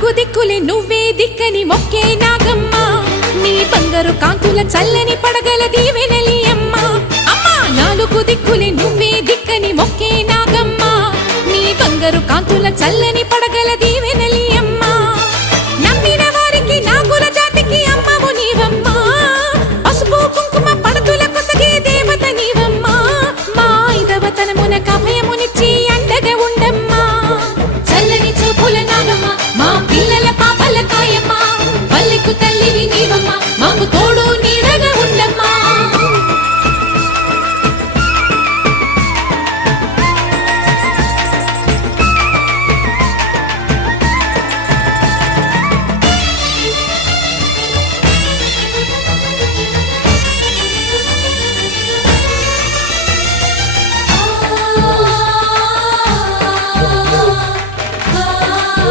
నాలుగు దిక్కులే నువ్వే దిక్కని మొక్కే నాగమ్మ నీ బంగారు కాంతుల చల్లని పడగల దీవెనలి అమ్మ అమ్మా నాలుగు దిక్కులే నువ్వే దిక్కని మొక్కే నాగమ్మ నీ బంగారు కాంతుల చల్లని పడగల